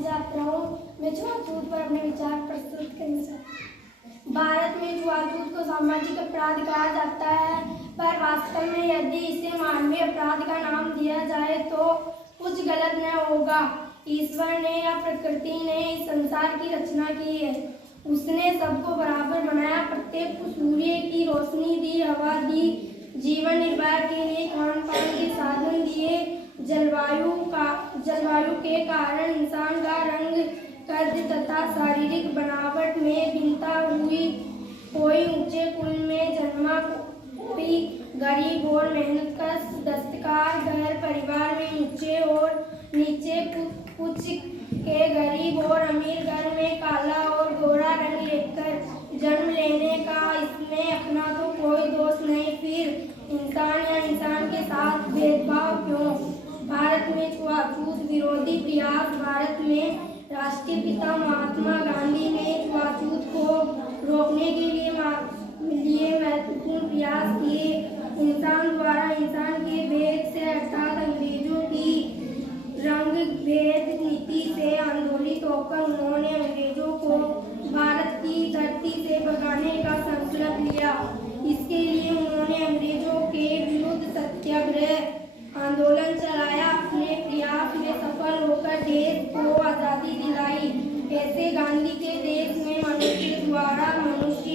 की छात्रा हूँ। मैं छुआछूत पर अपने विचार प्रस्तुत करना चाहती हूँ। भारत में छुआछूत को सामाजिक अपराध कहा जाता है, पर वास्तव में यदि इसे मानवीय अपराध का नाम दिया जाए तो कुछ गलत न होगा। ईश्वर ने या प्रकृति ने इस संसार की रचना की है। उसने सबको बराबर बनाया, प्रत्येक को सूर्य की रोशनी दी, हवा दी, जीवन निर्वाह के लिए खान पान के साधन दिए। जलवायु के कारण इंसान का रंग, कद तथा शारीरिक बनावट में भिन्नता हुई। कोई ऊंचे कुल में जन्मा, कोई गरीब और मेहनतकश दस्तकार घर परिवार में ऊंचे और नीचे, कुछ के गरीब और अमीर घर में काला और गोरा रंग लेकर जन्म लेने का इसमें अपना तो कोई दोष नहीं, फिर इंसान या इंसान के साथ भेदभाव क्यों? भारत में छुआछूत विरोधी प्रयास। भारत में राष्ट्रीय पिता महात्मा गांधी ने छुआछूत को रोकने के लिए महत्वपूर्ण प्रयास किए। इंसान द्वारा इंसान के भेद से अर्थात अंग्रेजों की रंग भेद नीति से आंदोलित होकर उन्होंने अंग्रेजों को भारत की धरती से भगाने का संकल्प लिया। इसके लिए उन्होंने अंग्रेजों के विरुद्ध सत्याग्रह आंदोलन चलाया। अपने प्रयास में सफल होकर देश को आजादी दिलाई। ऐसे गांधी के देश में मनुष्य द्वारा मनुष्य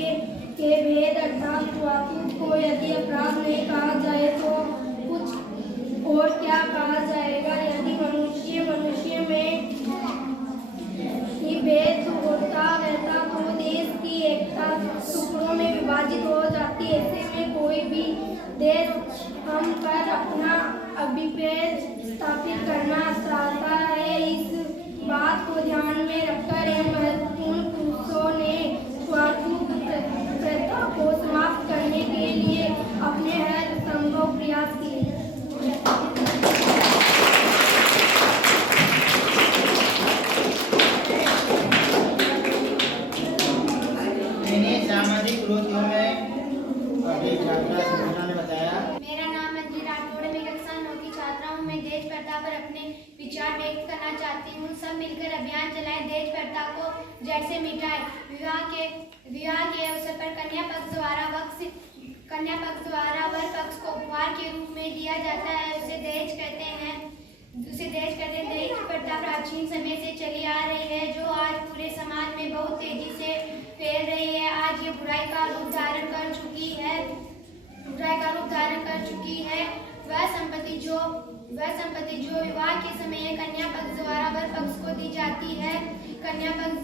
के भेद अर्थात छुआछूत को यदि अपराध नहीं कहा जाए तो कुछ और क्या कहा जाएगा? यदि मनुष्य में ही भेद होता रहता तो देश की एकता टुकड़ों में विभाजित हो जाती। ऐसे में कोई भी देश हम पर अपना अभिप्राय स्थापित करना चाहता है। इस बात को ध्यान में रखकर इन महत्वपूर्ण पुरुषों ने छुआछूत प्रथा को समाप्त करने के लिए अपने हर संभव प्रयास किए। सामाजिक विरोधियों में मेरा नाम अंजलि राठौड़ है। मैं कक्षा 9 की छात्रा हूँ। मैं देश प्रथा पर अपने विचार व्यक्त करना चाहती हूँ। सब मिलकर अभियान चलाएं, देश प्रथा को जड़ से मिटाएं। विवाह के अवसर पर कन्या पक्ष द्वारा वर पक्ष को उपहार के रूप में दिया जाता है। उसे दहेज कहते हैं। दहेज प्रथा प्राचीन समय से चली आ रही है, जो आज पूरे समाज में बहुत तेजी से फैल रही है। आज ये बुराई का रूप धारण कर चुकी है। वह संपत्ति जो विवाह के समय कन्या पक्ष द्वारा वर पक्ष को दी जाती है। कन्या पक्ष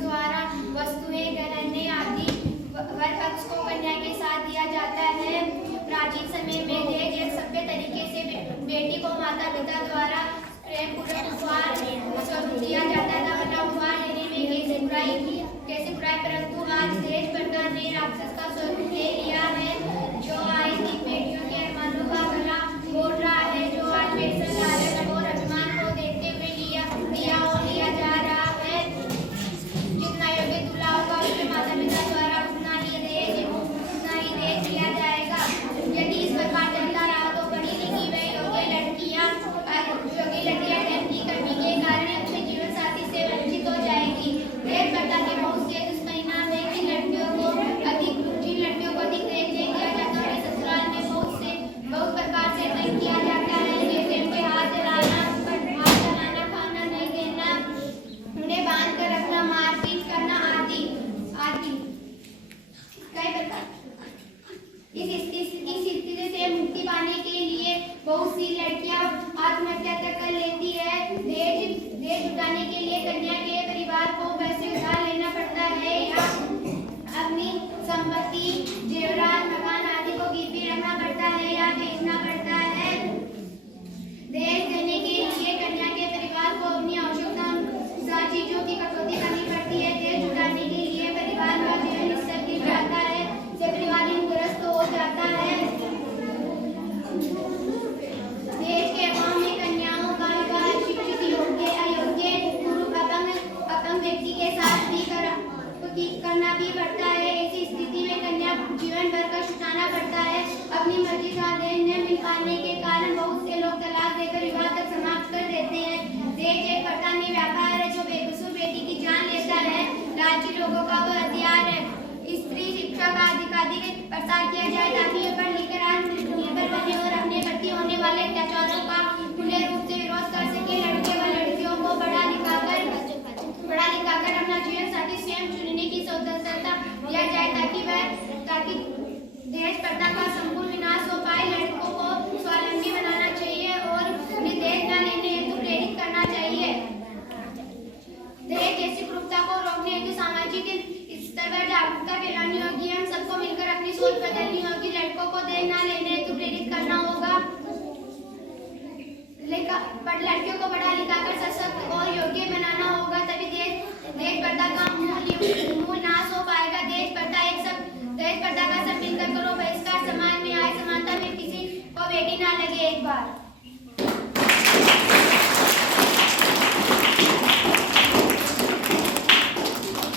द्वारा वस्तुएं, गहने आदि वर पक्ष को कन्या के साथ दिया जाता है। प्राचीन समय में दहेज एक सभ्य तरीके से बेटी को माता पिता द्वारा प्रेम पूर्वक उपहार स्वरूप दिया जाता था, वरना उपहार लेने में कैसे बुराई, परंतु आज दहेज प्रथा ने राक्षस का स्वरूप ले लिया है, जो आज की बेटियों के अरमानों का गला घोट रहा है, जो आज बेहतर लालच और अभिमान को देखते हुए लिया जा रहा है। जितना योग्य दूल्हा होगा उसके माता पिता द्वारा उतना ही दहेज दिया जाएगा। यदि इस प्रकार चलता रहा तो पढ़ी लिखी व योग्य लड़कियां की कमी के कारण अच्छे जीवन साथी से वंचित हो जाएगी। दहेज प्रथा के बहुत से दुष्परिणाम है कि जिन लड़कियों को अधिक दहेज दिया जाता है, ससुराल में बहुत प्रकार से तंग किया जाता है, जैसे उनके हाथ जलाना, खाना नहीं देना, उन्हें बांध कर रखना, मारपीट करना आदि कई प्रकार। इस स्थिति से मुक्ति पाने के लिए बहुत सी लड़कियां आत्महत्या तक कर लेती है। दहेज जुटाने के लिए कन्या के परिवार को पैसे उधार लेना पड़ता है या अपनी संपत्ति, जेवरात, मकान आदि को गिरवी रखना पड़ता है या बेचना पड़ता है। दहेज देने के लिए कन्या के परिवार को अपनी आवश्यकता चीजों की कटौती करनी पड़ती है। दहेज जुटाने के लिए परिवार का जीवन स्तर गिर जाता है, से परिवार ऋणग्रस्त हो जाता है। देश के अभाव में कन्याओं का विवाह शिक्षित, योग्य, अयोग्य, कुरूप, अपंग व्यक्ति के साथ भी करना भी पड़ता है। ऐसी स्थिति में कन्या जीवन भर का शुटाना आदि का प्रसार किया जाए ताकि ये पढ़ लिखकर आत्मनिर्भर बने और अपने प्रति होने वाले अत्याचारों का खुले रूप से विरोध कर सके। लड़के व लड़कियों को पढ़ा लिखाकर अपना जीवन साथी स्वयं चुनने की स्वतंत्रता दिया जाए ताकि दहेज प्रथा का संपूर्ण विनाश हो पाए। लड़कों को स्वावलंबी बनाना चाहिए और उन्हें दहेज न लेने हेतु प्रेरित करना चाहिए। दहेज जैसी कुप्रथा को रोकने हेतु सामाजिक स्तर पर जागरूकता फैलानी होगी। हम सबको मिलकर अपनी सोच बदलनी होगी। लड़कों को दहेज न लेने हेतु प्रेरित करना होगा। लड़कियों को पढ़ा लिखाकर सशक्त और योग्य बनाना होगा, तभी दहेज प्रथा का मूल नाश हो पाएगा। दहेज प्रथा का सब मिलकर करो बहिष्कार। समाज में आए समानता में किसी को बेटी ना लगे। एक बार